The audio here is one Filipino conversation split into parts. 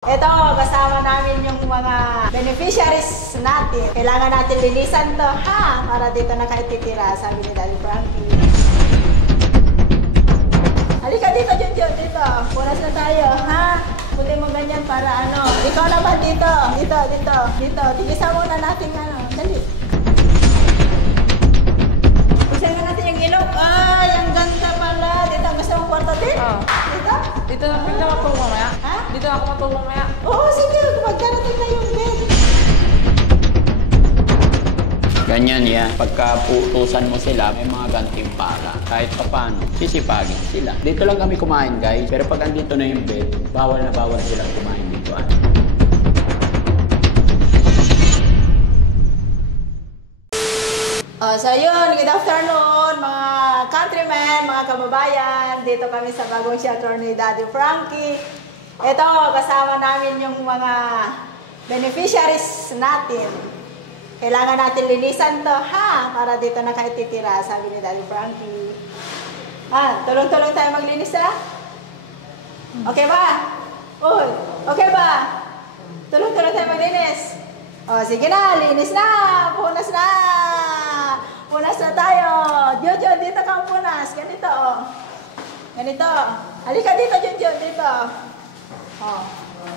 Ito, kasama namin yung mga beneficiaries natin. Kailangan natin linisan to, ha? Para dito na kayo titira, sabi ni Daddy Frankie. Halika dito, Junjun, dito. Punas na tayo, ha? Puti mo ganyan para ano. Ikaw naman dito. Dito. Tigisa muna natin ano. Dali. Pusin na natin yung ilog. Ay, ang ganda pala. Dito, gusto mong kwarto din? Dito? Dito na matulog mamaya. Ha? Dito na ako matulog mamaya. Oo, sige. Magdarating na yung bed. Ganyan yan. Pagka putusan mo sila, may mga gantimpala. Kahit pa paano, sisipagin sila. Dito lang kami kumain, guys. Pero pag andito na yung bed, bawal na bawal silang kumain dito. So yun, good afternoon mga countrymen, mga kababayan. Dito kami sa bagong shelter ni Daddy Frankie. Ito, kasama namin yung mga beneficiaries natin. Kailangan natin linisan to, ha? Para dito na kayo titira, sabi ni Daddy Frankie. Tulong-tulong tayo maglinis, ha? Okay ba? Uy, okay ba? Tulong-tulong tayo maglinis. O, sige na, linis na, punas na. Punas na tayo. Jojo, dito ka punas. Ganito, oh. Ganito. Halika dito, Jojo, dito. Oh.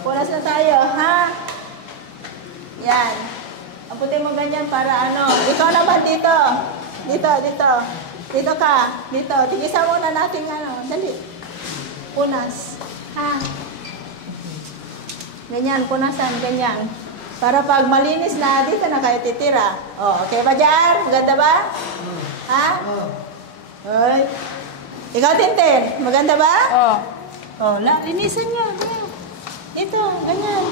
Punas na tayo, ha? Yan. Ang puti mo ganyan para ano. Ikaw naman dito. Dito ka. Dito. Tigisa muna natin ano. Dali. Punas. Ha? Ganyan, punasan, ganyan. Para pag malinis na, dito na kayo titira. Oh, okay ba dyan? Maganda ba? Ha? Oy. Ikaw, Tintin. Maganda ba? Oh, linisan nyo. Dito, ganyan.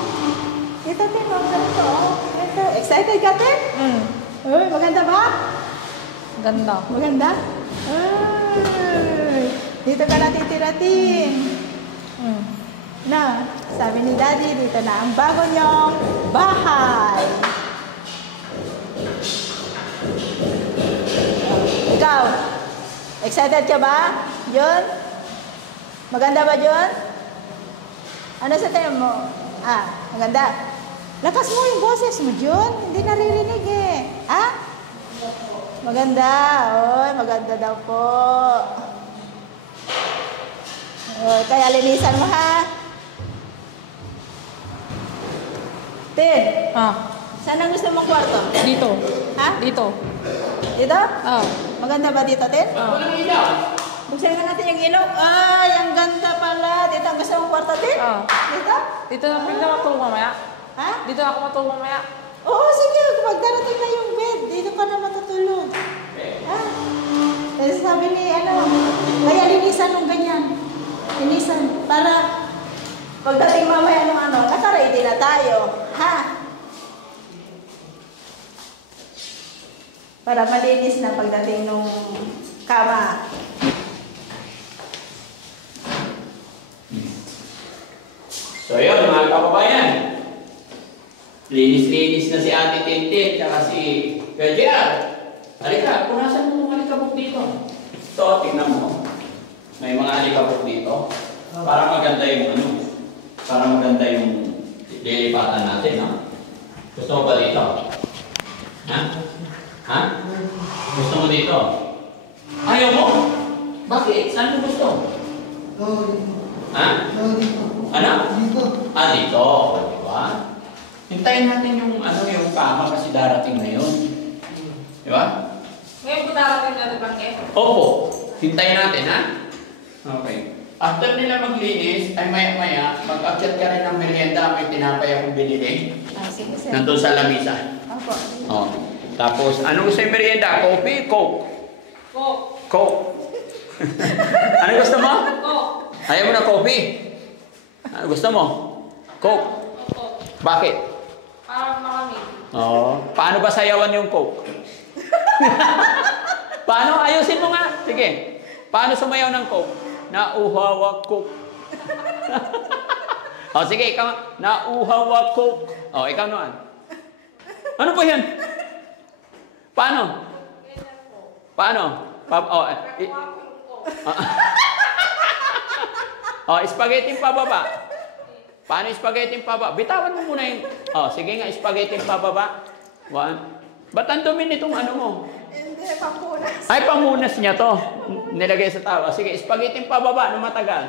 Dito, Tin. Ganito, oh. Ganito. Excited ka, Tin? Uy, maganda ba? Ganda. Maganda? Uy. Dito ka na titira, Tin. Na, sabi ni Daddy, dito na ang bago niyong bahay. Ikaw, excited ka ba, Jun? Maganda ba, Jun? Ano sa tayo mo? Maganda. Lakas mo yung boses mo, Jun. Hindi naririnig eh. Ha? Maganda. Oy, maganda daw po. Oy, kaya linisan mo, ha? Tin, saan ang gusto mong kwarto? Dito. Ha? Dito. Dito? Oo. Maganda ba dito, Tin? Walang ilaw. Buksan na natin yung ilog. Ay, ang ganda pala. Dito ang gusto mong kwarto, Tin? Dito? Dito na matulog mamaya. Ha? Dito na ako matulog mamaya. Oo, sige. Magdarating na yung bed. Dito ka na matutulog. Ha? Kasi sabi ni, kaya linisan ng ganyan. Linisan. Para pagdating mamaya ng naka-ready na tayo. Ha? Para malinis na pagdating nung kama. So yun, mga kababayan. Linis-linis na si Ate Tintin, tsaka si Kajiar. Halika, punasan mo mga alikabok dito. Ito, tingnan mo. May mga alikabok dito. Para maganda yung para maganda yung lilipatan natin, ha? Gusto mo ba dito? Ha? Gusto mo dito? Ayaw mo? Bakit? Saan mo gusto? Ha? Ano? Dito. Diba? Hintayin natin yung kama kasi darating na yun. Diba? Ngayon ko darating na ito, Opo. Hintayin natin, ha? Okay. After nila maglinis, ay maya-maya, mag-akyat ka rin ng merienda, may tinapay akong binili. Sige, sir. Nandun sa lamisa. Opo. Oh. Tapos, ano gusto yung merienda? Coffee? Coke? Coke. Ano gusto mo? Coke. Ayaw mo na coffee? Ano gusto mo? Coke. Bakit? Parang makamig. Paano ba sayawan yung Coke? Paano? Ayusin mo nga. Sige. Paano sumayaw ng Coke? Nauhawa Coke. Sige, ikaw. Nauhawa Coke. Ikaw naman. Ano po yan? Paano? Spaghetti pababa. Paano spaghetti pababa? Bitawan mo muna yung... Oh, sige nga, spaghetti pababa. 1. Ba't ang dumi nitong ano mo? Hindi, pampunas. Ay, pamunas niya to. Nilagay sa tawa. Sige, spaghetti pababa na matagal.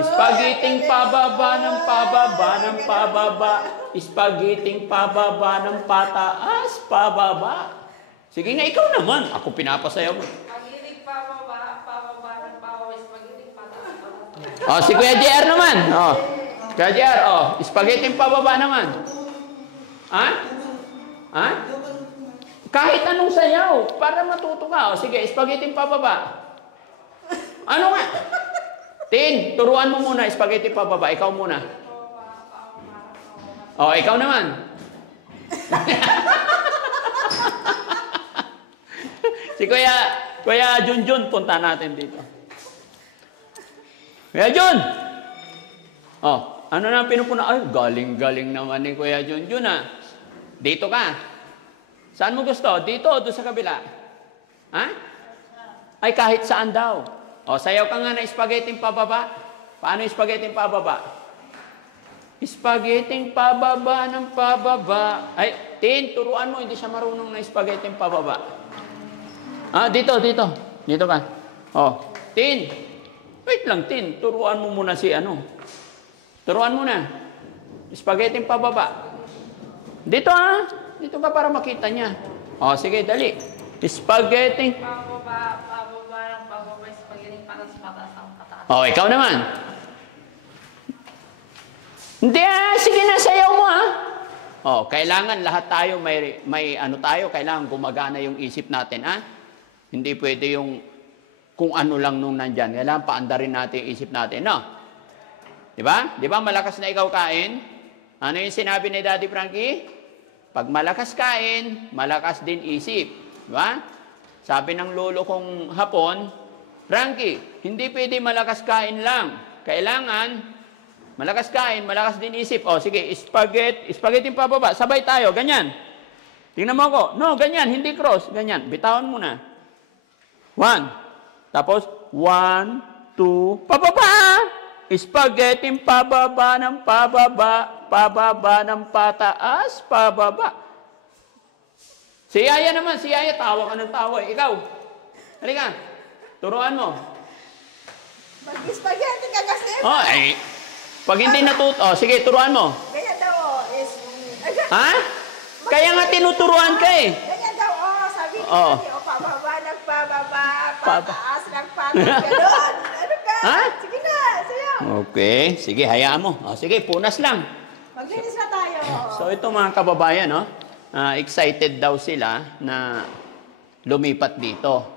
Spaghetti pababa ng pababa ng pababa. Spaghetti pababa ng pataas, pababa. Sige nga, ikaw naman. Ako pinapasayaw mo. Pagilig pababa, pababa ng pababa, pagilig pataas. Oh, si Kuya JR naman. Oh. Kuya JR, oh. Spaghetti pababa naman. Ha? Ha? Kahit anong sayaw, para matuto ka. O, sige, spaghetti pababa. Ano nga? Tin, turuan mo muna, spaghetti pababa. Ikaw muna. O, ikaw naman. Si Kuya Junjun, punta natin dito. Kuya Jun! Oh, ano na pinupuna? Ay, galing-galing naman ni Kuya Junjun, ha? Dito ka. Saan mo gusto? Dito o doon sa kabila? Ha? Ay, kahit saan daw. O, sayaw ka nga na spaghetti pababa. Paano yung spaghetti pababa? Spaghetti pababa ng pababa. Ay, Tin, turuan mo. Hindi siya marunong na spaghetti pababa. Ah, dito. Dito ka. O, Tin. Wait lang, Tin. Turuan mo muna si ano. Turuan mo na. Spaghetti pababa. Dito, ha? Dito ka para makita niya. O, sige, dali. Spaghetti. Pababa, pababa ng pababa, pagilig pataas ang pataas. O, ikaw naman. Hindi, sige na, sayaw mo, ha? O, kailangan lahat tayo, may ano tayo, kailangan gumagana yung isip natin, ha? Hindi pwede yung kung ano lang nung nandyan. Kailangan paandarin natin yung isip natin, no? Diba? Diba malakas na ikaw kain? Ano yung sinabi ni Daddy Frankie? Pag malakas kain, malakas din isip. Diba? Sabi ng lolo kong hapon, Frankie, hindi pwede malakas kain lang. Kailangan, malakas kain, malakas din isip. O, sige, spaghetti pababa. Sabay tayo, ganyan. Tingnan mo ako. No, ganyan, hindi cross. Ganyan, bitawan mo na. 1. Tapos, 1, 2, pababa! Spaghetti pababa ng pababa, pababa ng pataas, pababa. Si Yaya naman, si Yaya, tawa ka ng tawa. Ikaw, halika, turuan mo. Mag-spaghetti ka kasi. Oh, eh, pag hindi natuto, sige, turuan mo. Ganyan daw, is... Ha? Kaya nga tinuturuan ka eh. Ganyan daw, sabi niya, Oh. pababa ng pababa, pataas ng pataas, gano'n. Ano ka? Ha? Sige na, sayaw. Okay, sige, hayaan mo. Oh, sige, punas lang. Maglinis na tayo. So ito mga kababayan, no? Excited daw sila na lumipat dito.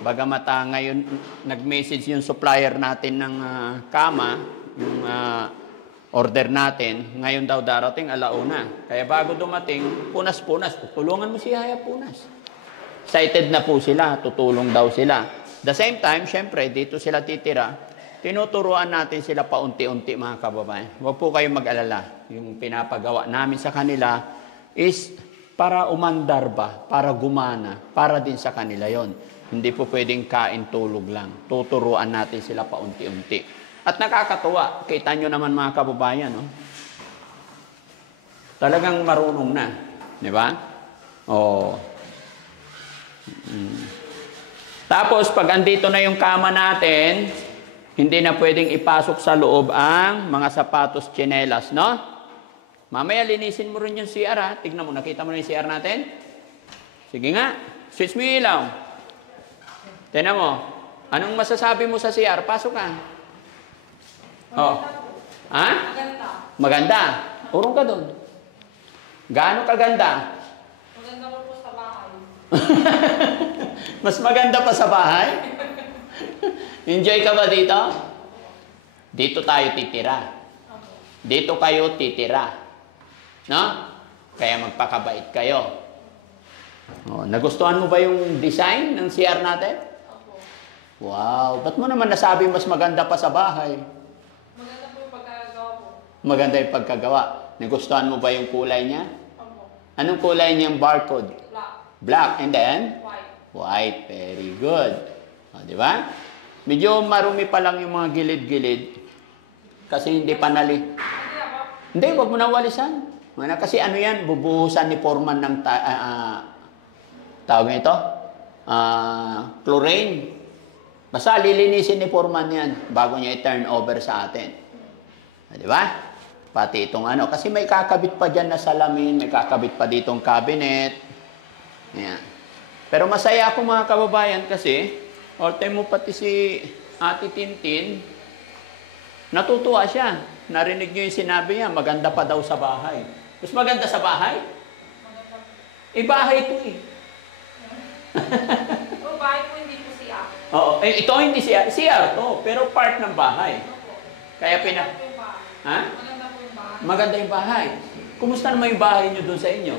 Bagamat ngayon nag-message yung supplier natin ng kama, yung order natin, ngayon daw darating 1:00. Kaya bago dumating, punas-punas. Tulungan mo si Yaya punas. Excited na po sila, tutulong daw sila. The same time, syempre, dito sila titira. Tinuturuan natin sila paunti-unti mga kababayan. Huwag po kayong mag-alala. Yung pinapagawa namin sa kanila is para umandar ba, para gumana, para din sa kanila yon. Hindi po pwedeng kain tulog lang. Tuturuan natin sila paunti-unti. At nakakatuwa, kita nyo naman mga kababayan, no? Talagang marunong na. Di ba? Oh. Tapos, pag andito na yung kama natin, hindi na pwedeng ipasok sa loob ang mga sapatos, tsinelas, no? Mamaya, linisin mo rin yung CR, ha? Tignan mo, nakita mo na yung CR natin? Sige nga, switch mo yung ilaw. Tignan mo, anong masasabi mo sa CR? Pasok ka. Oh. Ha? Maganda. Maganda. Urong ka doon. Gaano kaganda? Maganda ko po sa bahay. Mas maganda pa sa bahay? Enjoy ka ba dito? Dito tayo titira. Dito kayo titira. No? Kaya magpakabait kayo. Oh, nagustuhan mo ba yung design ng CR natin? Opo. Wow, ba't mo naman nasabi mas maganda pa sa bahay? Maganda po yung pagkagawa po. Maganda yung pagkagawa. Nagustuhan mo ba yung kulay niya? Opo. Anong kulay niyang barcode? Black. Black, and then? White. White, very good. O, di ba? Medyo marumi pa lang yung mga gilid-gilid. Kasi hindi pa Hindi ako Hindi, wag mo na walisan. Kasi ano yan, bubuhusan ni foreman ng tawag nito? Chlorine. Basta lilinisin ni foreman yan bago niya i-turn over sa atin. Di ba? Pati itong ano. Kasi may kakabit pa dyan na salamin, may kakabit pa ditong cabinet. Ayan. Pero masaya ako mga kababayan kasi all time mo pati si Ate Tintin, natutuwa siya. Narinig niyo yung sinabi niya, maganda pa daw sa bahay. Mas maganda sa bahay? Bahay ito eh. O, bahay po hindi po siya. Oo, ito hindi CR to, pero part ng bahay. Kaya Maganda po yung bahay. Ha? Maganda po yung bahay. Maganda yung bahay. Kumusta naman yung bahay niyo doon sa inyo?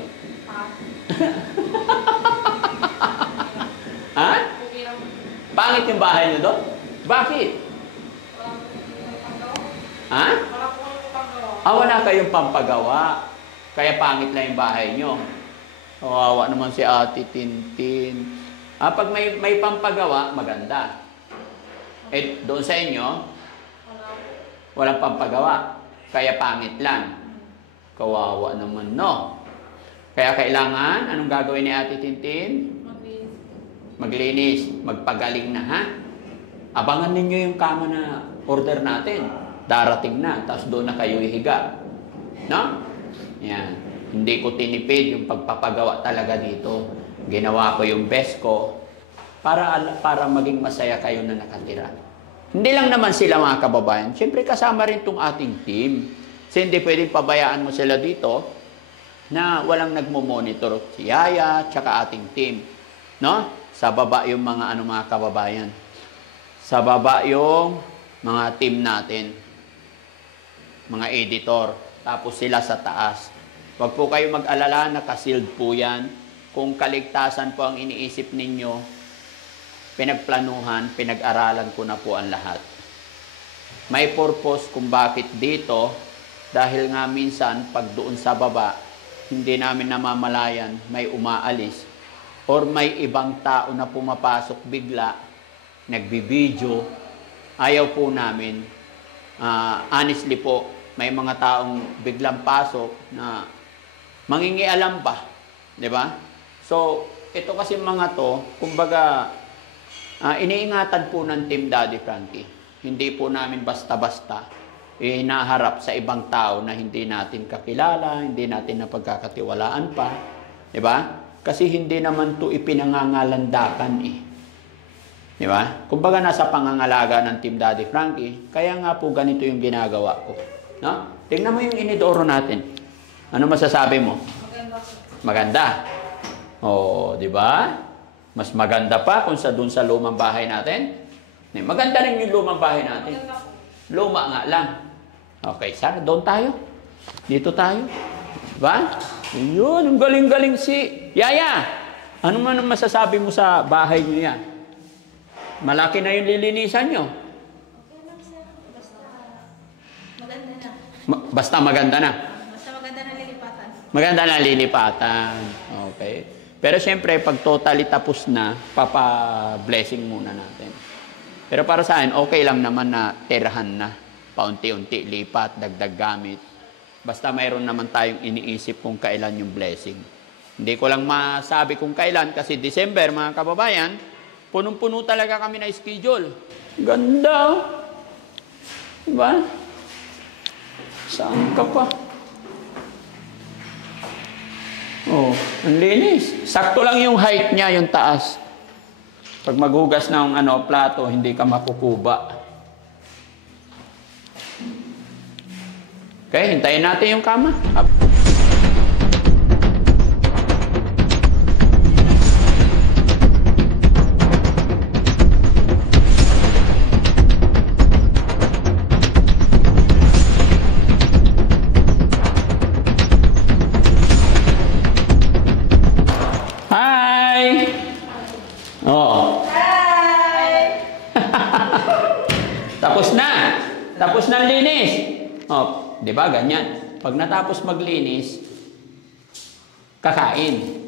Ha? Okay lang. Pangit yung bahay niyo doon? Bakit? Wala po yung panggawa. Ha? Wala po yung panggawa. Wala kayong pampagawa. Kaya pangit lang yung bahay niyo. Kawawa naman si Ate Tintin. Pag may pampagawa, maganda. Doon sa inyo, Wala po. walang pampagawa. Kaya pangit lang. Kawawa naman, no? Kaya kailangan, anong gagawin ni Ate Tintin? Maglinis. Maglinis, magpagaling na, ha? Abangan ninyo yung kama na order natin. Darating na, tapos doon na kayo ihiga. No? Yan. Hindi ko tinipid yung pagpapagawa talaga dito. Ginawa ko yung best ko para maging masaya kayo na nakatira. Hindi lang naman sila mga kababayan. Siyempre kasama rin itong ating team. Kasi hindi pwedeng pabayaan mo sila dito na walang nagmo-monitor. Si Yaya, tsaka ating team. No? Sa baba yung mga mga kababayan. Sa baba yung mga team natin. Mga editor. Tapos sila sa taas. Huwag po kayo mag-alala, naka-sealed po yan. Kung kaligtasan po ang iniisip ninyo, pinagplanuhan, pinag-aralan ko na po ang lahat. May purpose kung bakit dito, dahil nga minsan, pag doon sa baba, hindi namin namamalayan, may umaalis, or may ibang tao na pumapasok bigla, nagbibideo, ayaw po namin. Honestly po, may mga taong biglang pasok na mangingialam pa, di ba? So, ito kasi mga to, kumbaga, iniingatan po ng Team Daddy Frankie. Hindi po namin basta-basta inaharap sa ibang tao na hindi natin kakilala, hindi natin napagkakatiwalaan pa, di ba? Kasi hindi naman to ipinangangalandakan eh. Di ba? Kumbaga nasa pangangalaga ng Team Daddy Frankie, kaya nga po ganito yung ginagawa ko. No? Tingnan mo yung inidoro natin. Ano masasabi mo? Maganda po. Maganda. Oh, di ba? Mas maganda pa kung doon sa lumang bahay natin. Maganda rin yung lumang bahay natin. Maganda po. Luma nga lang. Okay, sana doon tayo. Dito tayo. Diba? Yun, ang galing-galing si Yaya. Ano man ang masasabi mo sa bahay niyo yan? Malaki na yung lilinisan nyo. Okay lang sir. Basta maganda na. Basta maganda na. Basta maganda na lilipatan. Maganda na lilipatan. Okay. Pero siyempre, pag totally tapos na, papa-blessing muna natin. Pero para sa akin, okay lang naman na tirahan na. Paunti-unti, lipat, dagdag gamit. Basta mayroon naman tayong iniisip kung kailan yung blessing. Hindi ko lang masabi kung kailan kasi December, mga kababayan, punong-puno talaga kami na schedule. Ganda. Diba? Saan ka pa? Oh, ang linis. Sakto lang yung height niya, yung taas. Pag maghugas ng plato, hindi ka makukuba. Okay, hintayin natin yung kama. Hi! Oo. Hi! Tapos na. Tapos na linis. Oh, 'di ba ganyan? Pag natapos maglinis, kakain.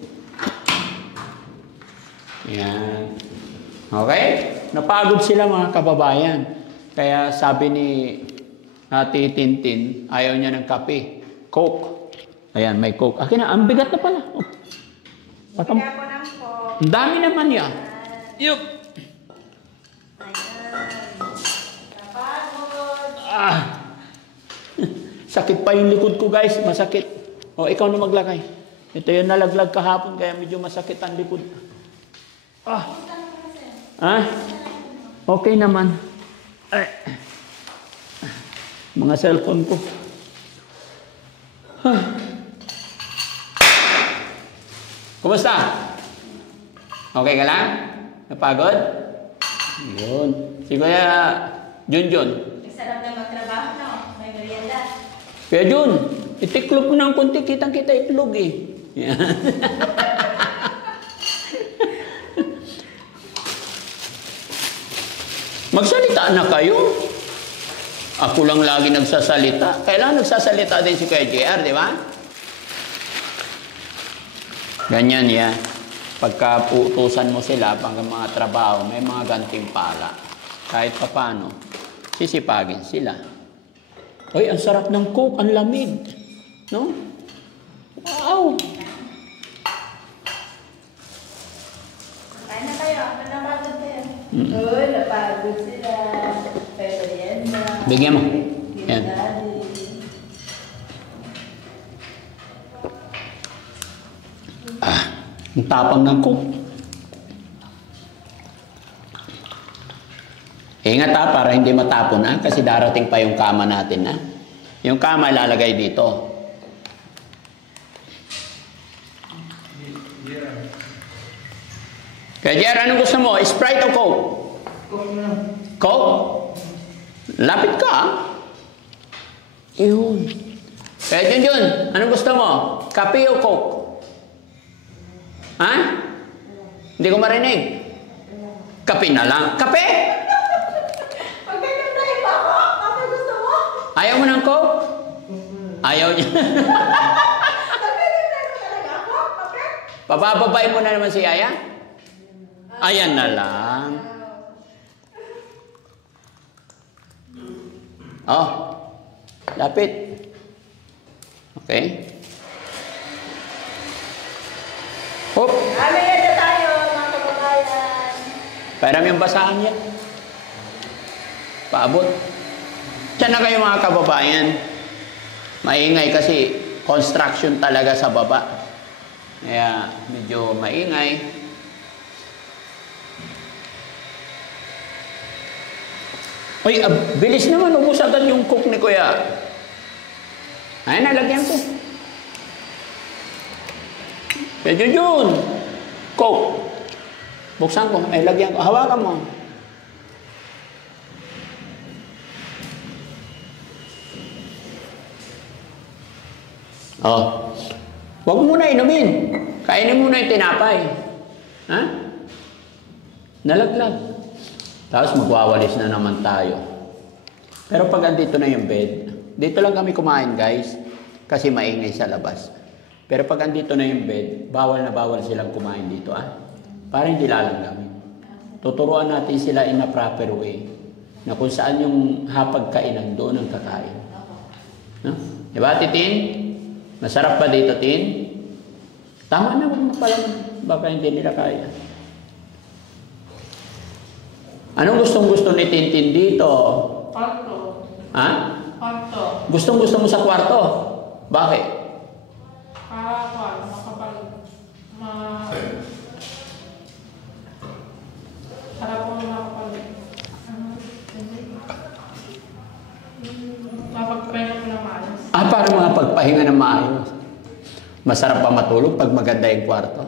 Yan. Okay? Napagod sila mga kababayan. Kaya sabi ni Ate Tintin, ayaw niya ng kape. Coke. Ayan, may Coke. Akin na, ang bigat na pala. Oh. Bigyan ko ng Coke. Ang dami naman yan. Yup. Ah. Sakit pa yung likod ko, guys. Masakit. O, ikaw na maglagay. Ito yung nalaglag kahapon, kaya medyo masakit ang likod. Ah. Ah? Okay naman. Ay. Mga cellphone ko. Huh. Kumusta? Okay ka lang? Napagod? Yun. Si Kuya Junjun. Sarap na magtrabaho, no? May merienda. Kuya Jun, itiklop mo ng kunti. Kitang-kita itlog eh. Yan. Magsalita na kayo. Ako lang lagi nagsasalita. Kailangan nagsasalita din si Kuya JR, di ba? Ganyan yan. Pagka puutusan mo sila pang mga trabaho, may mga gantimpala. Kahit papano, sisipagin sila. Uy, ang sarap ng Coke, ang lamig. No? Wow! Kain na kayo. Ako napagod kayo. Uy, napagod sila. May merienda. Bigyan mo. Yan. Ang tapang ng Coke. Ingat ha, para hindi matapon ha, kasi darating pa yung kama natin ha. Yung kama ilalagay dito. Kaya Jer, anong gusto mo? Sprite o Coke? Coke na. Coke? Lapit ka ha. Yun. Kaya Junjun, anong gusto mo? Kape o Coke? Ha? Hindi ko marinig. Kape na lang. Kape? Pagkakantahin mo ako? Ako gusto mo? Ayaw mo ng Coke? Ayaw niya. Pagkakantahin mo talaga ako? Okay? Papababay mo na naman si Yaya? Ayan na lang. Oh. Lapit. Okay. Hop. Merienda tayo, mga kababayan. Pairam yung basahan niya. Paabot. Diyan na kayo mga kababayan. Maingay kasi construction talaga sa baba. Kaya medyo maingay. Uy, bilis naman. Ubus agad yung Coke ni Kuya. Ay, nalagyan ko. Medyo yun. Coke. Buksan ko. Ay, lagyan ko. Hawakan mo. Oh. Huwag mo na inumin. Kainin mo na yung tinapay. Ha? Nalaglag. Tapos magwawalis na naman tayo. Pero pag andito na yung bed, dito lang kami kumain guys, kasi maingay sa labas. Pero pag andito na yung bed, bawal na bawal silang kumain dito para hindi lalanggamin. Tuturuan natin sila in a proper way, na kung saan yung hapagkainan doon ang kakain. No? Diba, Titin? Masarap ba dito, Tin? Tama na, huwag mo pala. Baka hindi nila kaya. Anong gustong-gusto ni Tintin dito? Kwarto. Ha? Kwarto. Gustong-gusto mo sa kwarto? Bakit? Para makapag... Para po makapag... Mapagpahinga po na maayos. Para mga pagpahinga ng maayos. Masarap pa matulog pag maganda yung kwarto.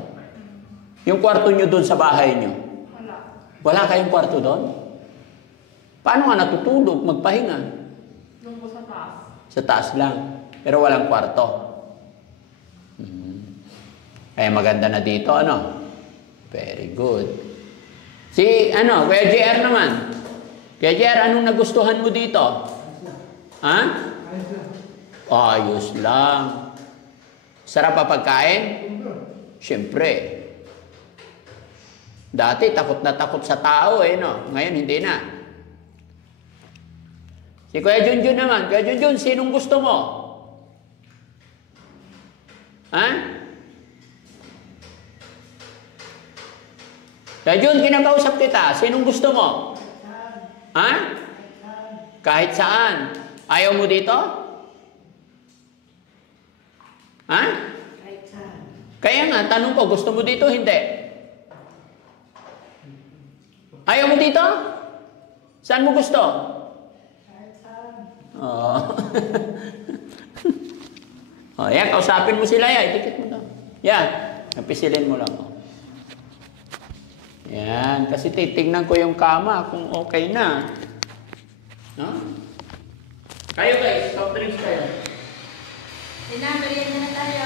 Yung kwarto nyo doon sa bahay nyo, Wala. wala kayong kwarto doon? Paano nga natutulog, magpahinga? Doon po sa taas. Sa taas lang. Pero walang kwarto. Kaya maganda na dito, ano? Very good. Si, Kuya JR naman. Kuya JR, anong nagustuhan mo dito? Ha? Ayos lang. Sarap pa pagkain? Siyempre. Dati takot na takot sa tao no? Ngayon hindi na. Si Kuya Junjun naman. Kuya Junjun, sinong gusto mo? Ha? Kuya Jun, kinakausap kita. Sinong gusto mo? Ha? Kahit saan. Ayaw mo dito? Ha? Kaya nga, tanong ko, gusto mo dito? Hindi. Ayaw mo dito? Saan mo gusto? Oh. Oh, yan, kausapin mo sila yan. Itikit mo to. Yan, napisilin mo lang. Yan, kasi titignan ko yung kama kung okay na. No? Kayo guys, soft drinks kayo. Tinamerienda na tayo.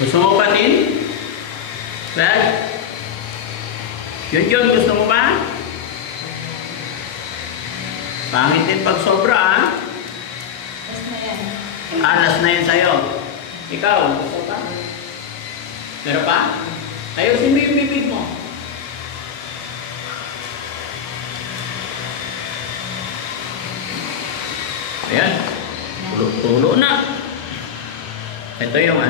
Gusto mo pa din? Brad? Yun, gusto mo ba? Pangit din pag sobra, ha? Tapos na yan. Alas na yan sa'yo. Ikaw, gusto pa? Meron pa? Ayusin mo yung bibig mo. Ayan. Tulo na. Ito yung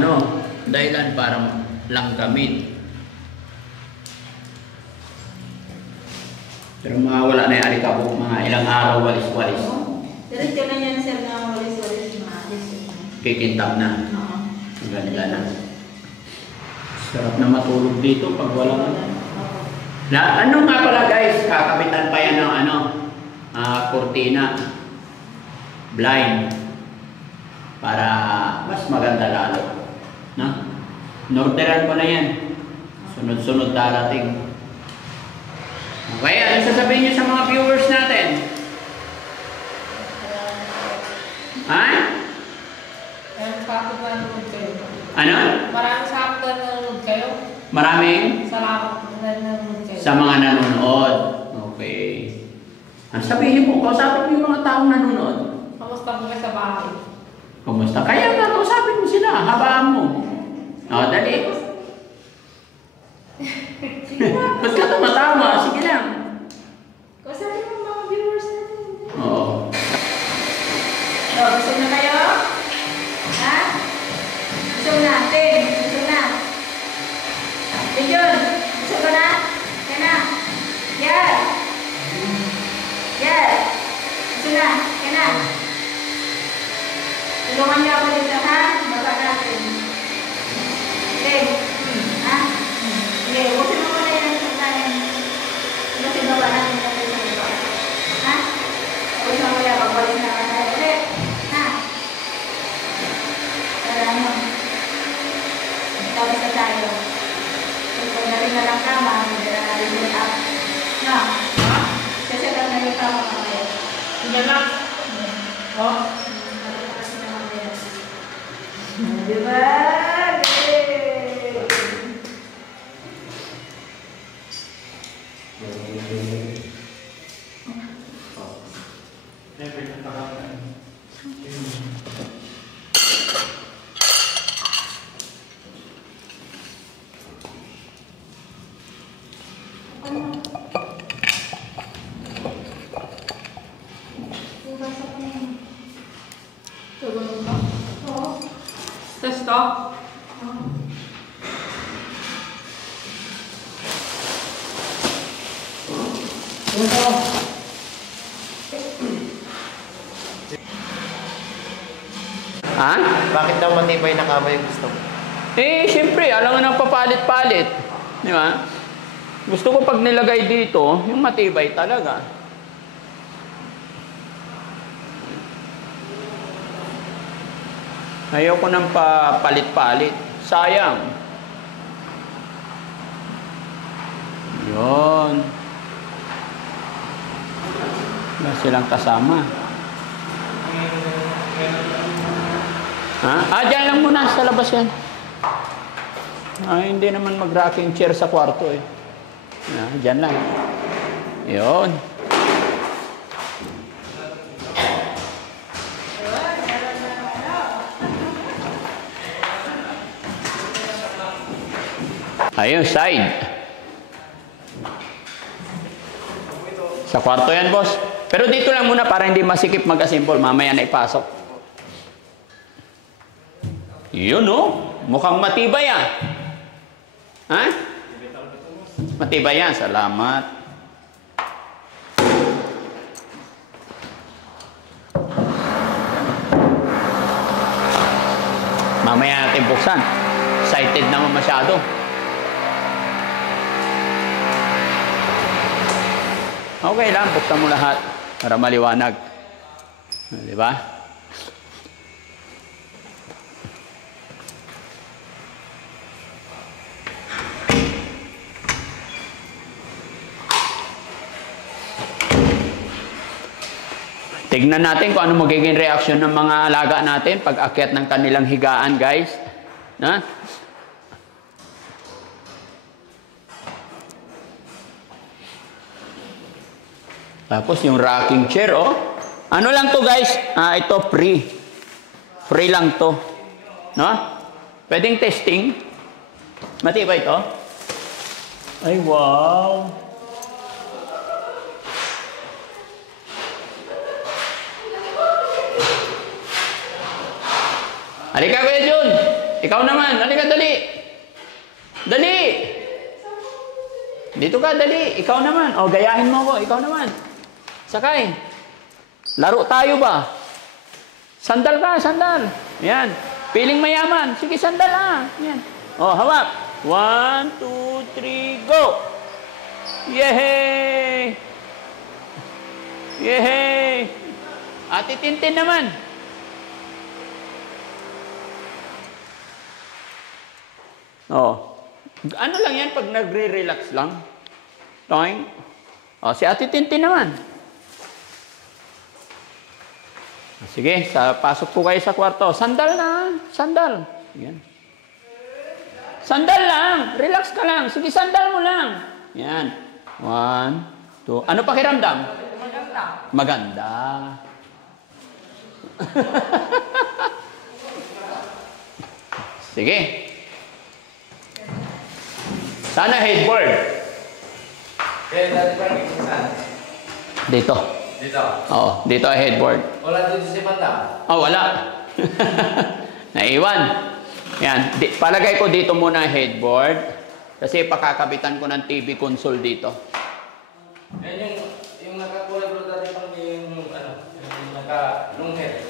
dahilan para langgamin. Pero mawala na yung alikabok, mga ilang araw walis-walis. Diretso na yan, sir, na walis-walis. Kikintab na. Oo. Ang ganda na. Sarap na matulog dito pag walang ano nga pala guys, kakapitan pa yan ng kurtina. Blind. Para mas maganda lalo. No? Norteran ko na yan. Sunod-sunod darating. Okay, ano sasabihin niyo sa mga viewers natin? Ha? Ano? Maraming salamat na nanonood kayo. Maraming? Salamat na nanonood kayo. Sa mga nanonood. Okay. Ano sabihin mo? Kausapin mo yung mga taong nanonood. Kamusta po kayo sa bahay? Kumusta? Kaya nga, kausapin mo sila. Habaan mo. O, dali. Ba't ka tumatawa? Sige lang. Kausapin mo mga viewers natin. Oo. Gusto na kayo? Ha? Gusto natin. Gusto na. Jun, gusto ko na? Kaya na. Yan. Yan. Gusto na. Kaya na. Tulungan niyo ako dito, ha? Baba natin. Okay. Ha? Okay. Busin mo muna yan sa kanin. Busin baba natin sa baba. Ha? Busin mo yan. Pagbalik na ka tayo ulit. Ha? Para ano? Tapos na tayo. Kung natin na lang kama, hindi na natin set up. No? Set up na yung kama mamaya. Hindi lang. Oh. Diba? Testo? Ha? Bakit daw matibay na kama yung gusto mo? Eh, siyempre, alam nga ng papalit-palit. Di ba? Gusto ko pag nilagay dito, yung matibay talaga. Ayoko ng papalit-palit. Sayang. Yun. Wala silang kasama. Ha? Dyan lang muna. Sa labas yan. Hindi naman mag-rocking chair sa kwarto eh. Dyan lang. Yun. Ayun, side. Sa kwarto yan, boss. Pero dito lang muna para hindi masikip mag-assemble. Mamaya na ipasok. Yun, oh. Mukhang matibay, ah. Ha? Matibay yan. Salamat. Mamaya natin buksan. Excited naman masyado. Okay lang, buksan mo lahat para maliwanag. Di ba? Tignan natin kung ano magiging reaksyon ng mga alaga natin pag akyat ng kanilang higaan, guys. Na? Tapos yung rocking chair, oh. Ano lang to, guys? Ito free. Free lang to. No? Pwedeng testing. Matibay ito. Ay, wow. Halika, Kuya Jun. Ikaw naman. Halika, dali. Dali. Dito ka, dali. Ikaw naman. O, gayahin mo ko. Ikaw naman. Sakay. Laro tayo ba? Sandal ka, sandal. Yan. Piling mayaman. Sige, sandal ah. Yan. O, hawak. 1, 2, 3, go! Yehey! Yehey! Ate Tintin naman. Oh. Ano lang yan pag nagre-relax lang? Toing. Oh, si Ate Tintin naman. Sige, pasok po kayo sa kwarto. Sandal na. Sandal. Yan. Sandal lang. Relax ka lang. Sige, sandal mo lang. Yan. 1, 2. Ano pakiramdam? Maganda. Maganda. Sige. Sana headboard. Dito. Dito. Oo, dito ay headboard. Wala dito si Panda. Oh, wala. Naiwan. Yan. Palagay ko dito muna headboard. Kasi pakakabitan ko ng TV console dito. Yan yung nakakulay bro dati pang yung ano, yung naka-long head.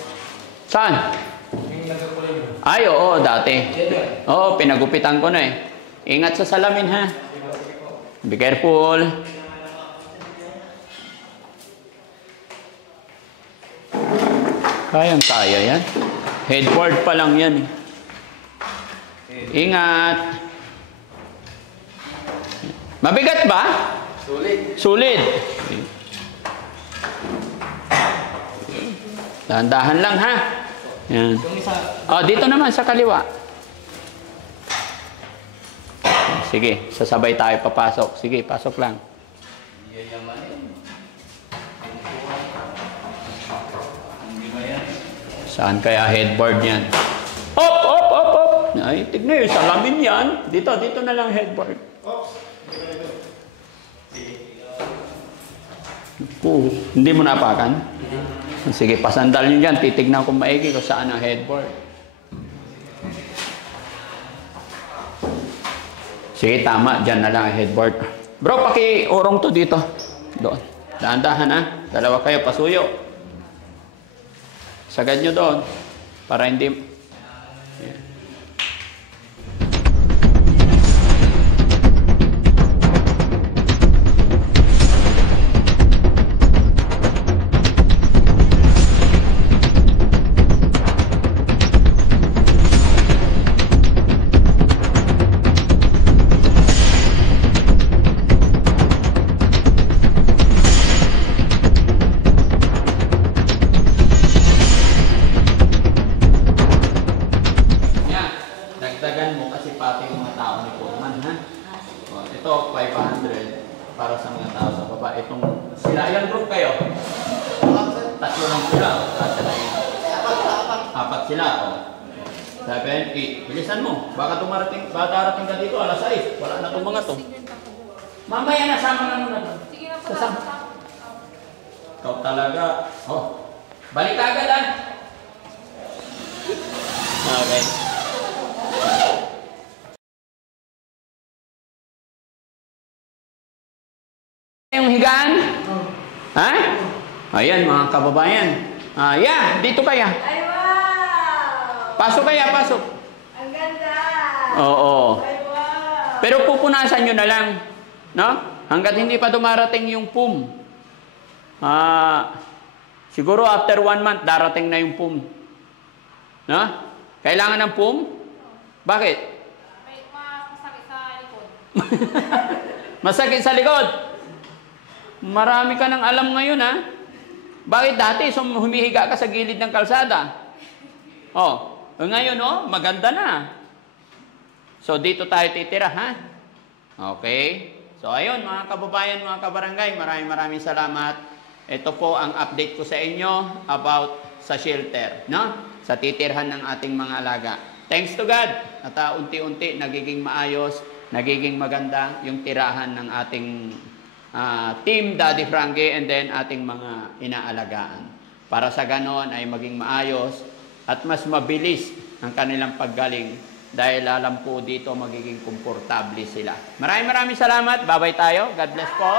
Saan? Yung nakakulay bro. Ay, oo, dati. Yan yun. Oo, pinagupitan ko na eh. Ingat sa salamin, ha? Be careful. Kayang-kaya yan. Headboard pa lang yan eh. Ingat. Mabigat ba? Sulit. Sulit. Dahan-dahan lang, ha? Yan. Yung isa. Oh, dito naman sa kaliwa. Sige, sasabay tayo papasok. Sige, pasok lang. Saan kaya headboard yan? Op, op, op, op. Ay, tignan yung salamin yan. Dito na lang headboard. Hindi mo napakan? Sige, pasandal nyo dyan. Titignan ko maigi kung saan ang headboard. Sige, tama. Diyan na lang ang headboard. Bro, paki-urong to dito. Doon. Dahan-dahan ha. Dalawa kayo, pasuyo. Sagad nyo doon. Para hindi... Bilisan mo. Baka darating ka dito, alas 6. Wala na itong mga to. Mamaya na, sama na muna. Sige na po. Ikaw talaga. Oh, balik ka agad ah. Okay. Yung higaan? Ha? Ayan mga kababayan. Yeah, dito kaya. Ay, wow! Pasok kaya, pasok. Ang ganda! Oo. Ay, wow! Pero pupunasan nyo na lang. No? Hanggat hindi pa dumarating yung PUM. Siguro after 1 month, darating na yung PUM. No? Kailangan ng PUM? Bakit? May masakit sa likod. Masakit sa likod. Marami ka ng alam ngayon, ha? Bakit dati humihiga ka sa gilid ng kalsada? Oh, ngayon, oh, maganda na. So, dito tayo titira, ha? Okay. So, ayun, mga kababayan, mga kabarangay, maraming salamat. Ito po ang update ko sa inyo about sa shelter, no? Sa titirhan ng ating mga alaga. Thanks to God, at unti-unti nagiging maayos, nagiging maganda yung tirahan ng ating Team Daddy Frankie and then ating mga inaalagaan. Para sa ganon ay maging maayos at mas mabilis ang kanilang paggaling dahil alam po dito magiging komportable sila. Maraming salamat. Babay tayo. God bless po.